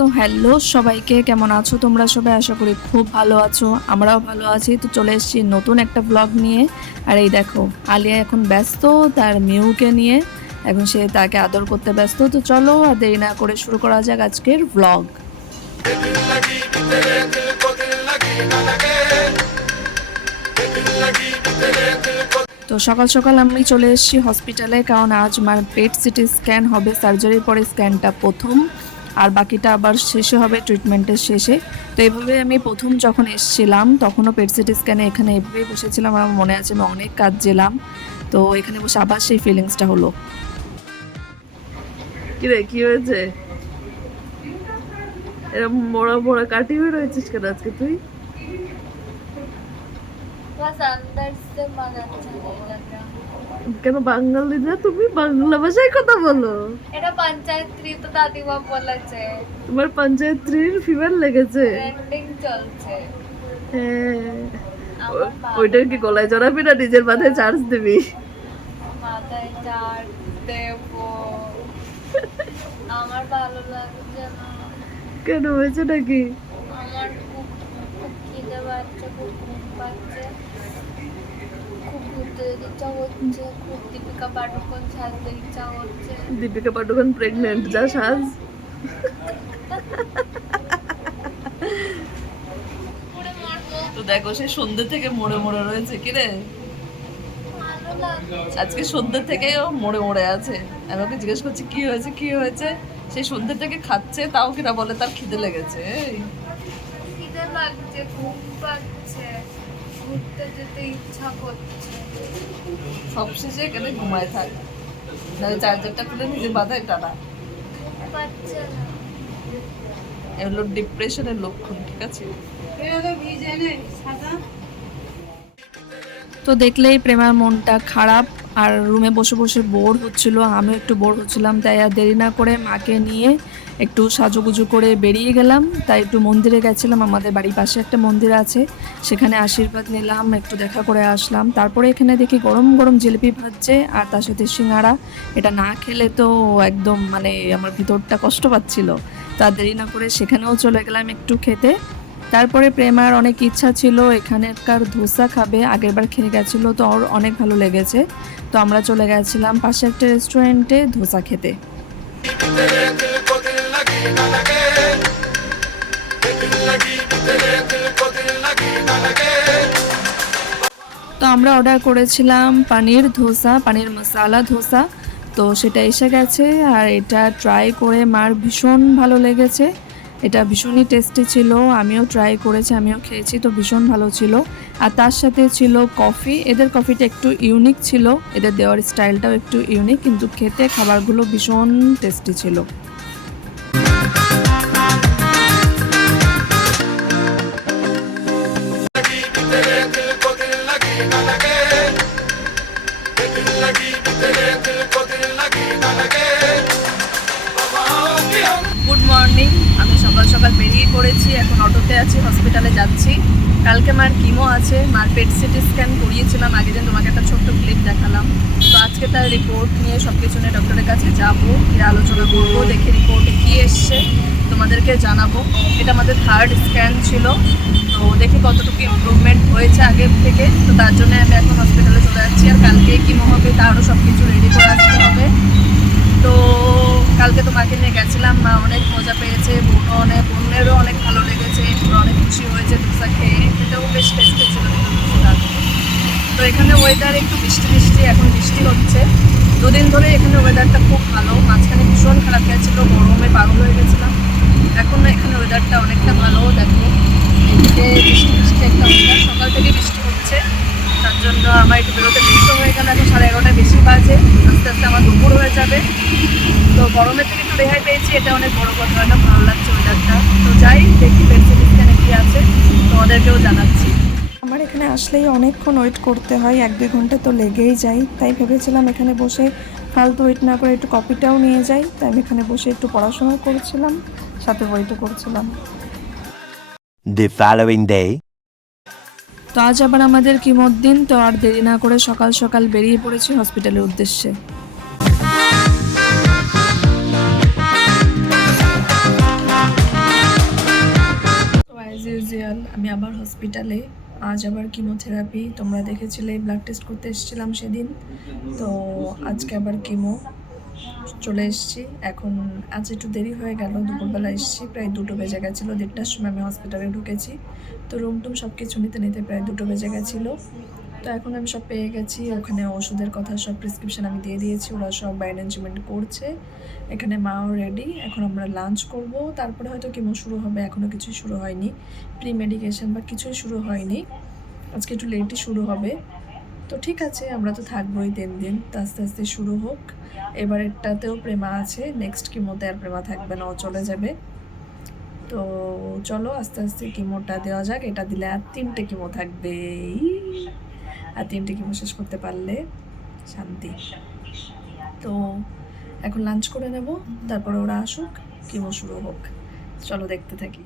So hello সবাইকে, কেমন আছো তোমরা সবাই? আশা করি খুব ভালো আছো, আমরাও ভালো আছি। তো চলে এসেছি নতুন একটা ব্লগ নিয়ে। আর এই দেখো, আলিয়া এখন ব্যস্ত তার মিউকে নিয়ে, এখন সে তাকে আদর করতে ব্যস্ত। তো চলো আর দেরি না করে শুরু করা যাক আজকের ব্লগ। তো সকাল সকাল আমি চলে এসেছি হসপিটালে, কারণ আজ মার পেট সিটি স্ক্যান হবে। সার্জারির পরে স্ক্যানটা প্রথম, আর বাকিটা আবার শেষে হবে ট্রিটমেন্টের শেষে। তো এইভাবে আমি প্রথম যখন এসেছিলাম তখনও পেট সিটি স্ক্যানে এখানে এভাবেই বসেছিলাম। আমার মনে আছে আমি অনেক কাঁদছিলাম। তো এখানে বসে আবার সেই ফিলিংসটা হলো। কিরে, কি হয়েছে? এরকম মোড়া মোড়া কাটি হয়ে রয়েছিস কেন আজকে তুই? কেন বাঙালি না তুমি, বাংলা ভাষায় কথা বলো? এটা পঞ্চায়েত্রী তো দাদিমা বলেছে। তোমার পঞ্চায়েত্রীর ফিভার লেগেছে? ট্রেন্ডিং চলছে। হ্যাঁ, ওইটার কি গলায় জড়াবি না নিজের মাথায় চার্জ দিবি? মাথায় চার দেব। আমার ভালো লাগছে না। কেন, হয়েছে নাকি? আমার খুব খুব খিদে পাচ্ছে, খুব ঘুম পাচ্ছে, খুব ঘুরতে যেতে ইচ্ছা হচ্ছে, খুব দীপিকা পাডুকোন সাজতে ইচ্ছা হচ্ছে। দীপিকা পাডুকোন প্রেগনেন্ট, যা সাজ। পুরো মরবো। তো দেখো, সে সন্ধ্যে থেকে মরে মরে রয়েছে। কিরে, ভালো লাগছে। আজকে সন্ধ্যে থেকেও মরে মরে আছে। আমি ওকে জিজ্ঞেস করছি কি হয়েছে কি হয়েছে, সেই সন্ধ্যে থেকে খাচ্ছে, তাও কিনা বলে তার খিদে লেগেছে। খিদে লাগছে, ঘুম পাচ্ছে, ঘুরতে যেতে ইচ্ছা করছে। সবশেষে এখানে ঘুমায় থাক, নাহলে চার্জারটা খুলে নিজের মাথায় টানা। পাচ্ছে না। এগুলো ডিপ্রেশনের লক্ষণ, ঠিক আছে? তো দেখলেই প্রেমার মনটা খারাপ, আর রুমে বসে বসে বোর হচ্ছিল, আমিও একটু বোর হচ্ছিলাম। তাই আর দেরি না করে মাকে নিয়ে একটু সাজুগুজু করে বেরিয়ে গেলাম। তাই একটু মন্দিরে গেছিলাম, আমাদের বাড়ির পাশে একটা মন্দির আছে, সেখানে আশীর্বাদ নিলাম, একটু দেখা করে আসলাম। তারপরে এখানে দেখি গরম গরম জিলিপি ভাজছে আর তার সাথে সিঙ্গারা। এটা না খেলে তো একদম মানে আমার ভিতরটা কষ্ট পাচ্ছিল। তা দেরি না করে সেখানেও চলে গেলাম একটু খেতে। তারপরে প্রেমার অনেক ইচ্ছা ছিল এখানকার ধোসা খাবে, আগেরবার খেয়ে গেছিলো, তো ওর অনেক ভালো লেগেছে। তো আমরা চলে গেছিলাম পাশে একটা রেস্টুরেন্টে ধোসা খেতে। তো আমরা অর্ডার করেছিলাম পানির ধোসা, পানির মশালা ধোসা। তো সেটা এসে গেছে, আর এটা ট্রাই করে মার ভীষণ ভালো লেগেছে। এটা ভীষণই টেস্টি ছিল, আমিও ট্রাই করেছি, আমিও খেয়েছি, তো ভীষণ ভালো ছিল। আর তার সাথে ছিল কফি। এদের কফিটা একটু ইউনিক ছিল, এদের দেওয়ার স্টাইলটাও একটু ইউনিক, কিন্তু খেতে খাবারগুলো ভীষণ টেস্টি ছিল। গুড মর্নিং, আমি সকাল সকাল বেরিয়ে পড়েছি, এখন অটোতে আছি, হসপিটালে যাচ্ছি। কালকে মার কিমো আছে, মার পেট সিটি স্ক্যান করিয়েছিলাম, আগে দিন তোমাকে একটা ছোট্ট ক্লিপ দেখালাম। তো আজকে তার রিপোর্ট নিয়ে সব কিছু নিয়ে ডক্টরের কাছে যাবো, গিয়ে আলোচনা করবো, দেখে রিপোর্টে কী এসছে তোমাদেরকে জানাবো। এটা আমাদের থার্ড স্ক্যান ছিল, তো দেখি কতটুকু ইমপ্রুভমেন্ট হয়েছে আগের থেকে। তো তার জন্য আমি এখন হসপিটালে চলে যাচ্ছি, আর কালকে কিমো হবে, তারও সব কিছু রেডি করে আসতে হবে। তো কালকে তো মাকে নিয়ে গেছিলাম, মা অনেক মজা পেয়েছে, বোনেরও অনেক ভালো লেগেছে, অনেক খুশি হয়েছে ধোসা খেয়ে, এটাও বেশ টেস্টি ছিল ধোসা। তো এখানে ওয়েদার একটু বৃষ্টি বৃষ্টি, এখন বৃষ্টি হচ্ছে, দুদিন ধরে এখানে ওয়েদারটা খুব ভালো। মাঝখানে ভীষণ খারাপ গেছিল, গরমে পাগল হয়ে গেছিলাম, এখন না এখানে ওয়েদারটা অনেকটা ভালো। দেখো এদিকে বৃষ্টি বৃষ্টি একটা ওয়েদার, সকাল থেকে বৃষ্টি হচ্ছে, তার জন্য আমার একটু বেরোতে দেরিও হয়ে গেল। এখন 11:30 বেশি বাজে, আস্তে আস্তে আমার দুপুর হয়ে যাবে। তো গরমের থেকে একটু রেহাই পেয়েছি, এটা অনেক বড় কথা, এটা ভালো লাগছে ওয়েদারটা। তো যাই দেখি পেট সিটি স্ক্যানে কী আছে, তোমাদেরকেও জানাচ্ছি। আমার এখানে আসলেই অনেকক্ষণ ওয়েট করতে হয়, 1-2 ঘন্টা তো লেগেই যায়। তাই ভেবেছিলাম এখানে বসে ফালতু ওয়েট না করে একটু কপিটাও নিয়ে যাই। তাই আমি এখানে বসে একটু পড়াশোনা করছিলাম, সাথে ওয়েটও করছিলাম। The following day. তো আজ আবার আমাদের কিমোর দিন, তো আর দেরি না করে সকাল সকাল বেরিয়ে পড়েছি হসপিটালের উদ্দেশ্যে। অ্যাজ ইউজুয়াল আমি আবার হসপিটালে, আজ আবার কিমোথেরাপি। তোমরা দেখেছিলে ব্লাড টেস্ট করতে এসেছিলাম সেদিন, তো আজকে আবার কিমো চলে এসেছি। এখন আজ একটু দেরি হয়ে গেল, দুপুরবেলা এসেছি, প্রায় 2টো বেজে গেছিলো। 1:30টার সময় আমি হসপিটালে ঢুকেছি, তো রুম টুম সব কিছু নিতে নিতে প্রায় 2টো বেজে গেছিলো। তো এখন আমি সব পেয়ে গেছি, ওখানে ওষুধের কথা সব প্রেসক্রিপশন আমি দিয়ে দিয়েছি, ওরা সব ম্যানেজমেন্ট করছে। এখানে মাও রেডি, এখন আমরা লাঞ্চ করব, তারপরে হয়তো কিমো শুরু হবে। এখনও কিছুই শুরু হয়নি, প্রি মেডিকেশন বা কিছুই শুরু হয়নি, আজকে একটু লেটই শুরু হবে। তো ঠিক আছে, আমরা তো থাকবোই 3 দিন, তো আস্তে আস্তে শুরু হোক। এবারেরটাতেও প্রেমা আছে, নেক্সট কিমোতে আর প্রেমা থাকবে না, ও চলে যাবে। তো চলো আস্তে আস্তে কিমোটা দেওয়া যাক, এটা দিলে আর 3টে কিমো থাকবে, আর 3টে কিমো শেষ করতে পারলে শান্তি। তো এখন লাঞ্চ করে নেব, তারপরে ওরা আসুক, কিমো শুরু হোক। চলো দেখতে থাকি।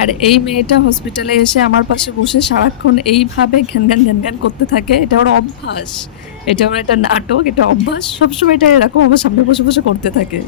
আর এই মেয়েটা হসপিটালে এসে আমার পাশে বসে সারাক্ষণ এইভাবে ঘ্যান ঘ্যান ঘ্যান করতে থাকে, এটা ওর অভ্যাস, এটা ওর একটা নাটক, এটা অভ্যাস, সবসময় এটা এরকম আমার সামনে বসে বসে করতে থাকে।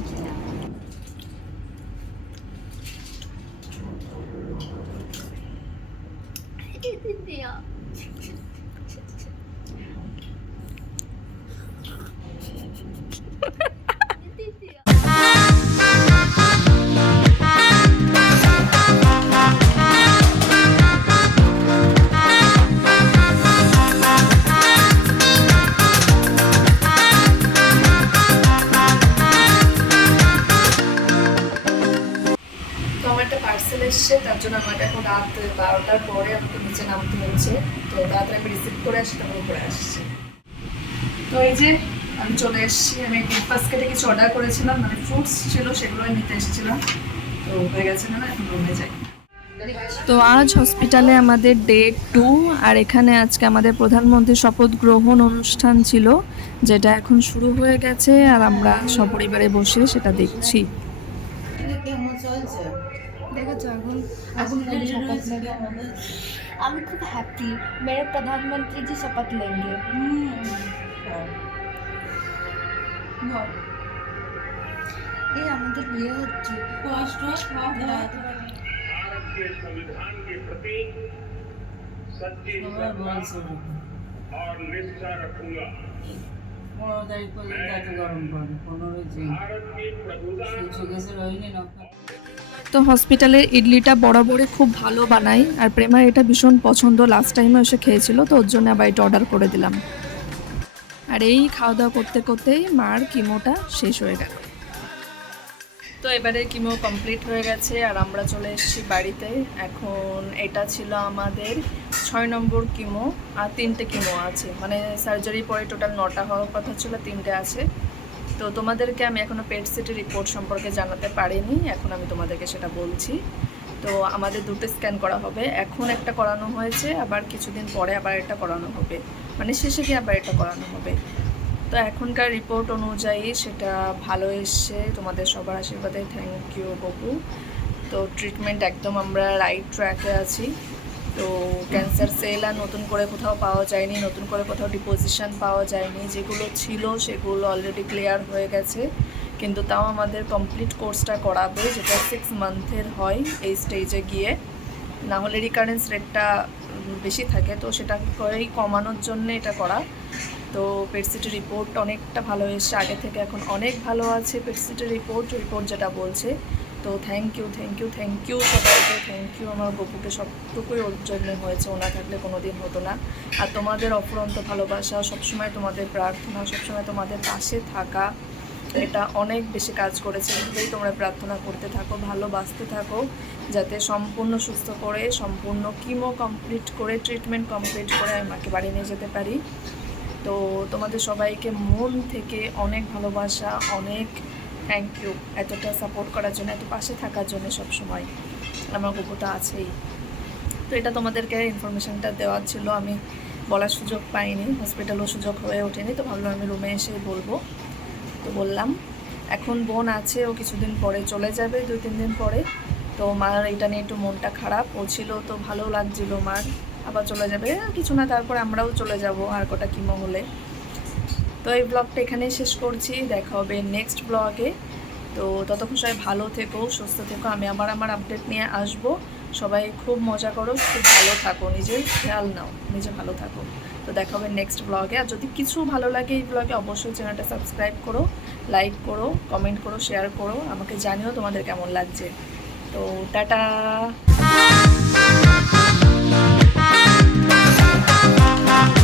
তো আমার একটা পার্সেল এসছে, তার জন্য আমাকে এখন রাত 12টার পরে আমাকে নিচে নামতে হচ্ছে। তো তাড়াতাড়ি আমি রিসিভ করে আসি, তারপর উপরে আসছি। তো এই যে আমি চলে এসেছি, আমি ব্রেকফাস্টে কিছু অর্ডার করেছিলাম, মানে ফ্রুটস ছিল, সেগুলো নিতে এসেছিলাম। তো হয়ে গেছে না, এখন রুমে যাই। তো আজ হসপিটালে আমাদের ডে 2, আর এখানে আজকে আমাদের প্রধানমন্ত্রীর শপথ গ্রহণ অনুষ্ঠান ছিল, যেটা এখন শুরু হয়ে গেছে, আর আমরা সপরিবারে বসে সেটা দেখছি। দেখেছো এখন এখন মোদি शपथ लेंगे, আমি খুব হ্যাপি, मेरे प्रधानमंत्री जी शपथ लेंगे। এই আমাদের বিয়ে হচ্ছে, भारत के संविधान के प्रति सच्ची श्रद्धा और निष्ठा रखूंगा। 15 तारीख পর্যন্ত এত গরম পড়ে, 15 জুন भारत की प्रभुता সূর্য গেছে রোহিণী নক্ষত্র। তো হসপিটালের ইডলিটা বরাবরই খুব ভালো বানাই, আর প্রেমার এটা ভীষণ পছন্দ, লাস্ট টাইমে এসে খেয়েছিল, তো ওর জন্য আবার এটা অর্ডার করে দিলাম। আর এই খাওয়া দাওয়া করতে করতেই মার কিমোটা শেষ হয়ে গেল। তো এবারে কিমো কমপ্লিট হয়ে গেছে, আর আমরা চলে এসেছি বাড়িতে। এখন এটা ছিল আমাদের 6 নম্বর কিমো, আর 3টে কিমো আছে, মানে সার্জারি পরে টোটাল 9টা হওয়ার কথা ছিল, 3টে আছে। তো তোমাদেরকে আমি এখনও পেট সিটি রিপোর্ট সম্পর্কে জানাতে পারিনি, এখন আমি তোমাদেরকে সেটা বলছি। তো আমাদের 2টে স্ক্যান করা হবে, এখন একটা করানো হয়েছে, আবার কিছুদিন পরে আবার এটা করানো হবে, মানে শেষে গিয়ে আবার এটা করানো হবে। তো এখনকার রিপোর্ট অনুযায়ী সেটা ভালো এসছে, তোমাদের সবার আশীর্বাদে, থ্যাংক ইউ বাবু। তো ট্রিটমেন্ট একদম আমরা রাইট ট্র্যাকে আছি। তো ক্যান্সার সেল আর নতুন করে কোথাও পাওয়া যায়নি, নতুন করে কোথাও ডিপোজিশন পাওয়া যায়নি, যেগুলো ছিল সেগুলো অলরেডি ক্লিয়ার হয়ে গেছে। কিন্তু তাও আমাদের কমপ্লিট কোর্সটা করাবে, যেটা 6 মান্থের হয় এই স্টেজে গিয়ে, না হলে রিকারেন্স রেটটা বেশি থাকে, তো সেটা করেই কমানোর জন্য এটা করা। তো পেট সিটি রিপোর্ট অনেকটা ভালো এসছে, আগে থেকে এখন অনেক ভালো আছে পেট সিটি রিপোর্ট যেটা বলছে। তো থ্যাংক ইউ সবাইকে, থ্যাংক ইউ আমার গপুকে, সবটুকুই ওর জন্য হয়েছে, ওনা থাকলে কোনো দিন হতো না। আর তোমাদের অফুরন্ত ভালোবাসা, সবসময় তোমাদের প্রার্থনা, সবসময় তোমাদের পাশে থাকা, এটা অনেক বেশি কাজ করেছে। এভাবেই তোমরা প্রার্থনা করতে থাকো, ভালোবাসতে থাকো, যাতে সম্পূর্ণ সুস্থ করে, সম্পূর্ণ কিমো কমপ্লিট করে, ট্রিটমেন্ট কমপ্লিট করে আমি মাকে বাড়ি নিয়ে যেতে পারি। তো তোমাদের সবাইকে মন থেকে অনেক ভালোবাসা, অনেক থ্যাংক ইউ এতটা সাপোর্ট করার জন্য, এত পাশে থাকার জন্য। সব সময় আমার গপুটা আছেই। তো এটা তোমাদেরকে ইনফরমেশানটা দেওয়ার ছিল, আমি বলার সুযোগ পাইনি, হসপিটালও সুযোগ হয়ে ওঠেনি, তো ভাবলাম আমি রুমে এসে বলবো, তো বললাম। এখন বোন আছে, ও কিছুদিন পরে চলে যাবে, 2-3 দিন পরে। তো মার এটা নিয়ে একটু মনটা খারাপ, ও ছিল তো ভালো লাগছিল মার, আবার চলে যাবে, কিছু না, তারপর আমরাও চলে যাব আর কটা কিমো হলে। তো এই ব্লগটা এখানেই শেষ করছি, দেখা হবে নেক্সট ব্লগে। তো তো ততক্ষণ সবাই ভালো থেকো, সুস্থ থেকো। আমি আমার আপডেট নিয়ে আসবো। সবাই খুব মজা করো, খুব ভালো থাকো, নিজের খেয়াল নাও, নিজে ভালো থাকো। তো দেখা হবে নেক্সট ব্লগে। আর যদি কিছু ভালো লাগে এই ব্লগে অবশ্যই চ্যানেলটা সাবস্ক্রাইব করো, লাইক করো, কমেন্ট করো, শেয়ার করো, আমাকে জানিও তোমাদের কেমন লাগছে। তো টাটা।